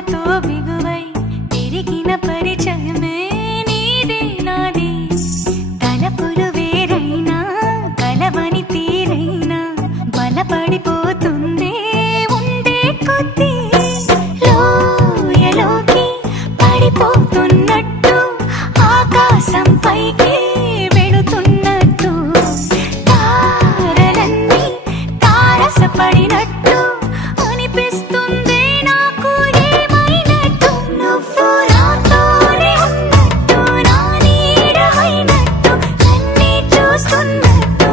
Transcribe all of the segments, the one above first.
పాలతో బిగువై పెరిగిన పరిచయమే నీదే నాది. తలపులు వేరైనా కలవని తీరైనా బలపడిపోతుందే ఉండే కొద్దీ. లోయలోకి పడిపోతున్నట్టు ఆకాశం పైకి వెళుతున్నట్టు తారలన్నీ తారసపడినట్టు అనిపిస్తుంది నాకు ఏమైనట్టు. నువ్వు నాతోనే ఉన్నట్టు నా నీడమైనట్టు నన్నే చూస్తున్నట్టు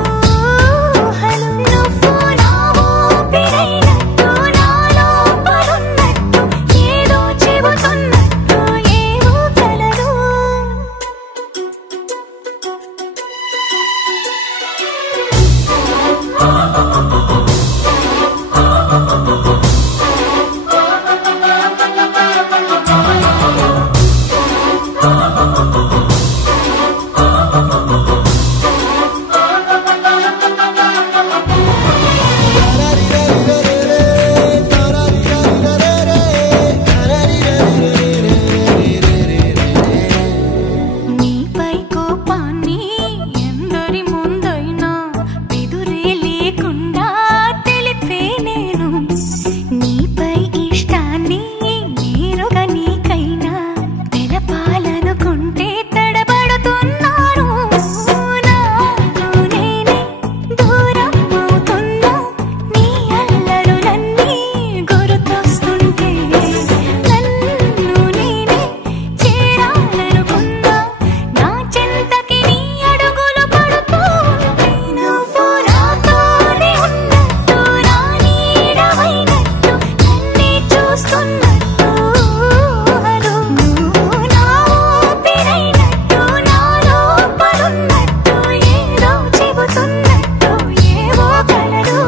ఊహలు. నువ్వు నా ఊపిరైనట్టు నా లోపలున్నట్టు ఏదో చెబుతున్నట్టు ఏవో కలలు. నీపై కోపాన్ని ఎందరి ముందైనా ఎదురే లేకుండా తెలిపే నేను. నీపై ఇష్టాన్ని నేరుగా నీకైనా తెలపాలనుకుంటే తడబడుతున్నాను. నాకు నేనే దూరం అవుతున్నా నీ అల్లరులన్నీ గుర్తొస్తుంటే. నన్ను నేనే చేరాలనుకున్నా నా చెంతకి నీ అడుగులు పడుతూ ఉంటే. నువ్వు నాతోనే ఉన్నట్టు నా నీడమైనట్టు నన్నే చూస్తున్నట్టు ఊహలు. నువ్వు నా ఊపిరైనట్టు నా లోపలున్నట్టు ఏదో చెబుతున్నట్టు ఏవో కలలు.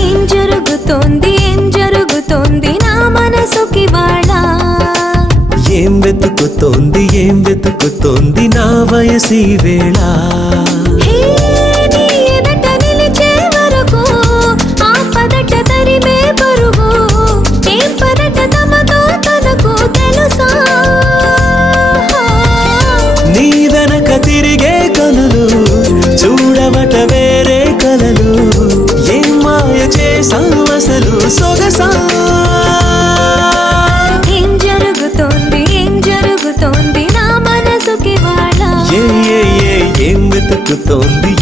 ఏం జరుగుతోంది నా మనసుకి వాళ్ళ? ఏం వెతుకుతోంది నా వయసి వేళ? హే నీ ఎదట నిలిచే వరకు ఆ పదట తరిమే పరుగు ఏం పదట తమతో తనకు తెలుసా? నీ వెనక తిరిగే కనులు చూడవట వేరే కలలు. ఏం మాయ చేసావు అసలు సొగసా? ఏం జరుగుతోంది నా మనసుకి వాళ్ళ?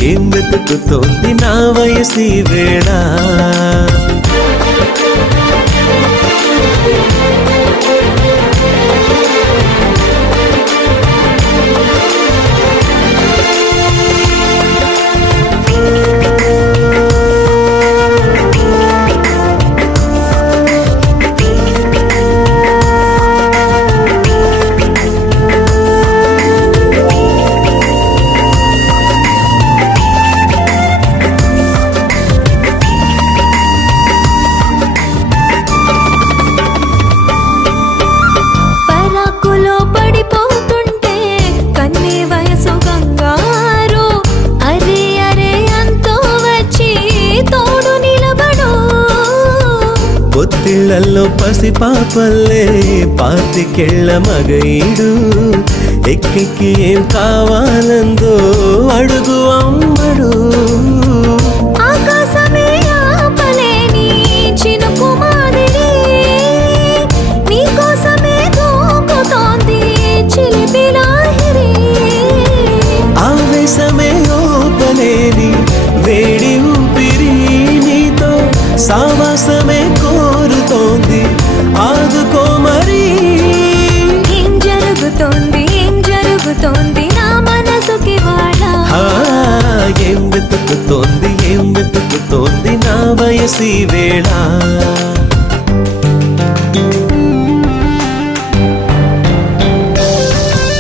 ఏం వెతుకుతోంది నా వయసి వేళ? పొత్తిళ్లలో పసిపాపల్లే పాతికెళ్ళ మగైడు ఎక్కెక్కి ఏం కావాలందో అడుగు అమ్మడు. ఆకాశమే ఆపలేని చినుకు మాదిరి వయసి వేళ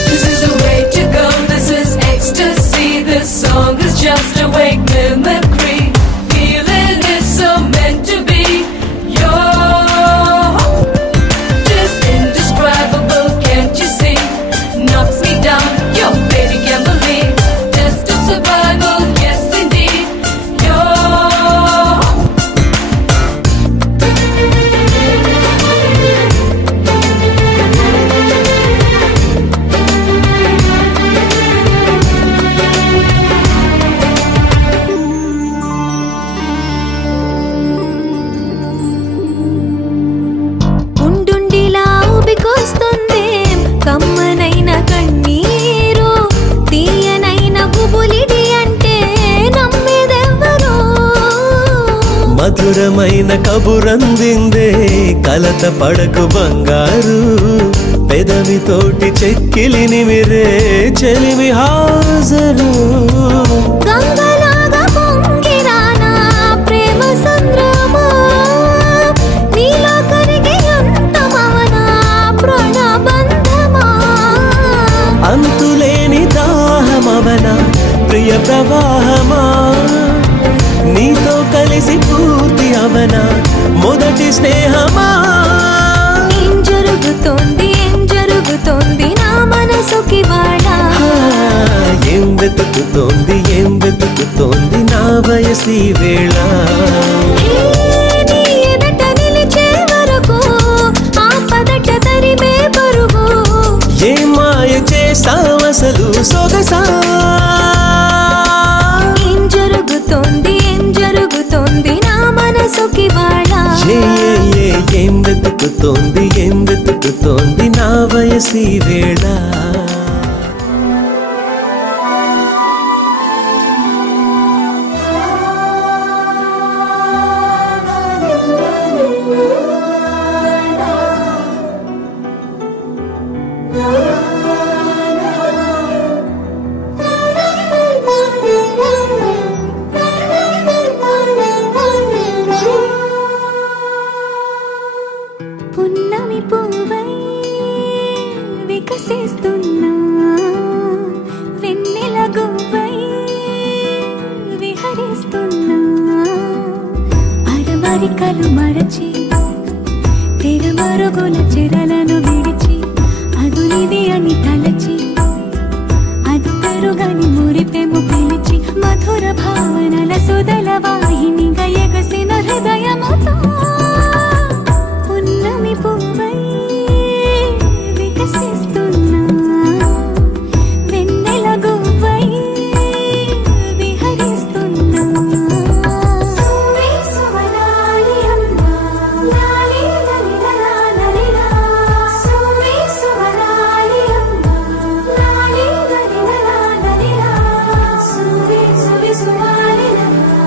This is the way to go, this is ecstasy. This song is just a wake mimicry. Feeling is so meant to be. You're just indescribable, can't you see? Knocks me down, your baby can't believe. Test of survival, yes indeed. ఉండుండిలా ఉబికొస్తుంది కమ్మనైన కన్నీరు తీయనైన గుబులిడి అంటే నమ్మేదెవ్వరు మధురమైన కబురందిందే కలత పడకు బంగారు పెదవితోటి చెక్కిలిని మిరే చెలిమి హాజరు గంగలాగా పొంగిరానా ప్రేమ సంద్రమా నీలో కరిగి అంతమవనా ప్రాణబంధమా అంతులేని దాహమవన ప్రియ ప్రవాహమా నీతో కలిసి పూర్తి అవన మొదటి స్నేహమా ఏం జరుగుతోంది నా మనసుకి వాళ్ళ ఏం వెతుకుతోంది నా వయసి వేళ నీ ఎదట నిలిచే వరకు ఆపదట తరిమే పరుగు ఏ మాయ చేసావసలు సొగసా ఏం జరుగుతోంది నా మనసుకి వాళ్ళ ఏం వెతుకుతోంది నా వయసి వేళ పున్నమి పువ్వై వికసిస్తున్నా వెన్నెల గువ్వై విహరిస్తున్నా అరమరికలు మరచి తెరమరుగుల చెరలను విడిచి అదునిది అని తలచి అది పెరుగని మురిపెము పిలిచి మధుర భావనల సుదల వాహినిగా ఎగసిన హృదయముతో పున్నమి పువ్వై వికసిస్తున్నా వెన్నెల గువ్వై విహరిస్తున్నా సువి సువనాలి అమ్మా లాలి లలిలా లలిలా సువి సువనాలి అమ్మా లాలి లలిలా లలిలా సువి సువి సువాలి లలిలా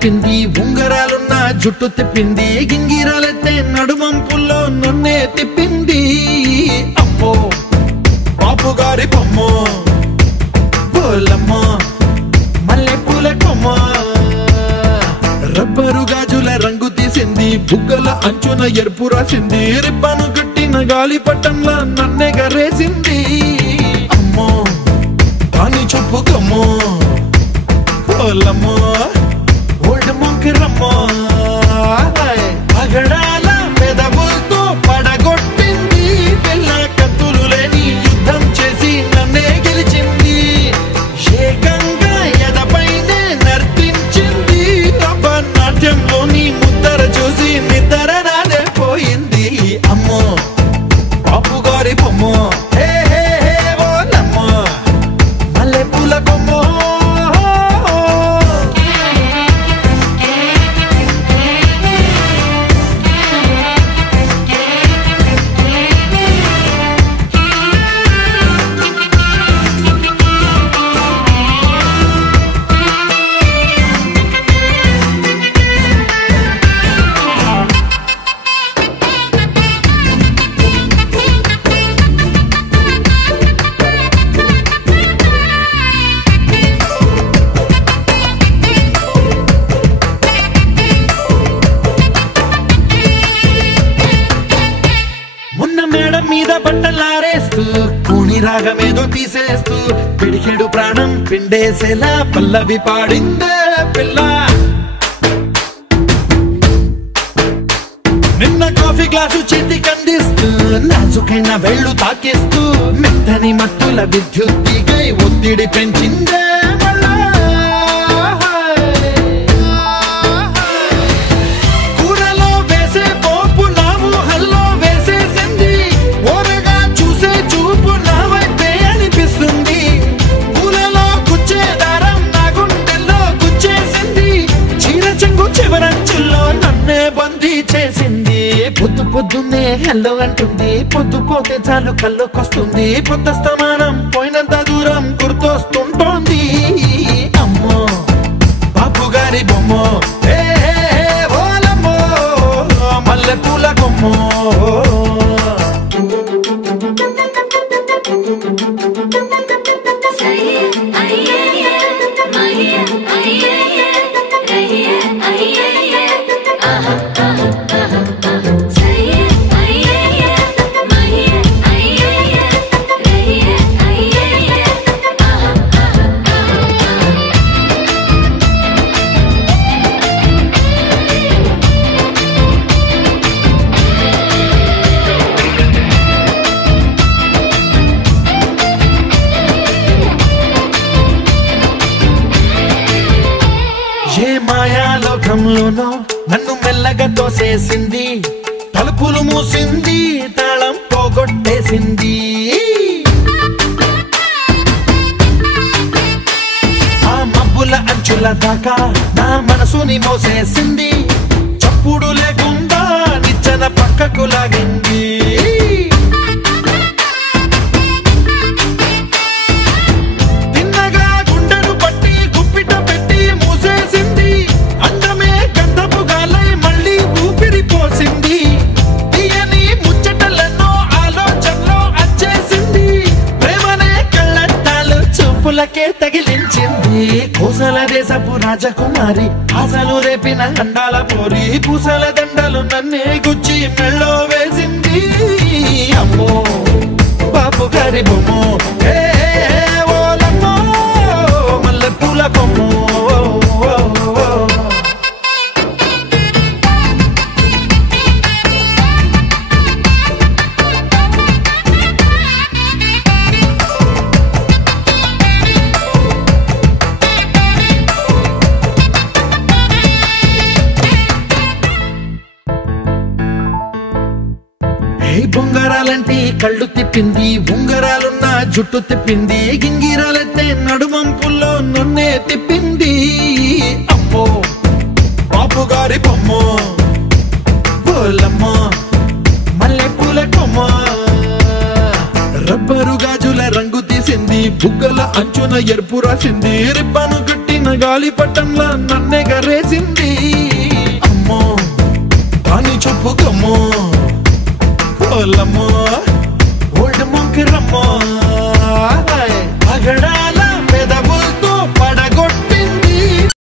తిప్పింది ఉంగరాలున్న జుట్టు తిప్పింది గింగిరాలెత్తే నడుమంపుల్లో నన్నే తిప్పింది అమ్మో బాపు గారి బొమ్మ పోలమ్మ మల్లె పూల కొమ్మ రబ్బరు గాజుల రంగు తీసింది బుగ్గల అంచున ఎరుపు రాసింది రిబ్బను కట్టిన గాలి పట్టంలా నన్నే గరేసింది అమ్మో కాని చెప్పుకమ్మో పోలమ్మో ఓల్డ్ మొంకిరమ్మో పగడాల పెదవులతో పడగొట్టింది పిల్ల కత్తులు లేని యుద్ధం చేసి నన్నే గెలిచింది ఏకంగా ఎదపైనే నర్తించింది నాట్యంలోని ముద్దర చూసి నిద్ర నాదే పోయింది అమ్మో బాపు గారి బొమ్మ హే హే హే ఓలమ్మ మల్లె పూల కొమ్మ మీద బట్టలారేస్తూ కూని రాగమేదో తీసేస్తూ పిడికెడు ప్రాణం పిండేసేలా పల్లవి పాడిందే పిల్ల నిన్న కాఫీ గ్లాసు చేతి కందిస్తూ నాజుకైన వేళ్ళు తాకిస్తూ మెత్తని మత్తుల విద్యుత్ తీగై ఒత్తిడి పెంచిందే మళ్ళా కూరలో వేసే పోపు నా ఊహల్లో వేసేసింది ఓరగా చూసే చూపు నా వైపే అనిపిస్తుంది పూలలో గుచ్చే దారం నా గుండెల్లో గుచ్చేసింది చీర చెంగు చివరంచుల్లో నన్నే బందీ చేసింది పొద్దు పొద్దున్నే హెల్లో అంటుంది పొద్దు పోతే చాలు కళ్ళొకొస్తుంది పొద్దస్తమానం పోయినంత దూరం గుర్తొస్తుంటోంది అమ్మో బాపు గారి బొమ్మ హే హే హే ఓలమ్మో మల్లె పూల కొమ్మ ఏ మాయాలోకంలోనో నన్ను మెల్లగా తోసేసింది తలుపులు మూసింది తాళం పోగొట్టేసింది ఆ మబ్బుల అంచుల దాకా నా మనసుని మోసేసింది చప్పుడు లేకుండా నిచ్చెన పక్కకు లాగింది తగిలించింది కోసల దేశపు రాజకుమారి ఆశలు రేపిన గండాల పోరి పూసల దండలు నన్నే గుచ్చి మెళ్ళో వేసింది అమ్మో బాపు గారి బొమ్మ హే హే ఓలమ్మో మల్లె పూల కొమ్మ బొంగరాలంటే కళ్ళు తిప్పింది ఉంగరాలున్న జుట్టు తిప్పింది గింగిరాలెత్తే నడుమంపుల్లో నన్నే తిప్పింది అమ్మో బాపు గారి బొమ్మ పోలమ్మ మల్లె పూల కొమ్మ రబ్బరు గాజుల రంగు తీసింది బుగ్గల అంచున ఎరుపు రాసింది రిబ్బను కట్టిన కట్టిన గాలి పట్టంలా నన్నెగరేసింది అమ్మో అని చెప్పుకమ్మో ఓలమ్మో ఓల్డ్ మొంకిరమ్మో పగడా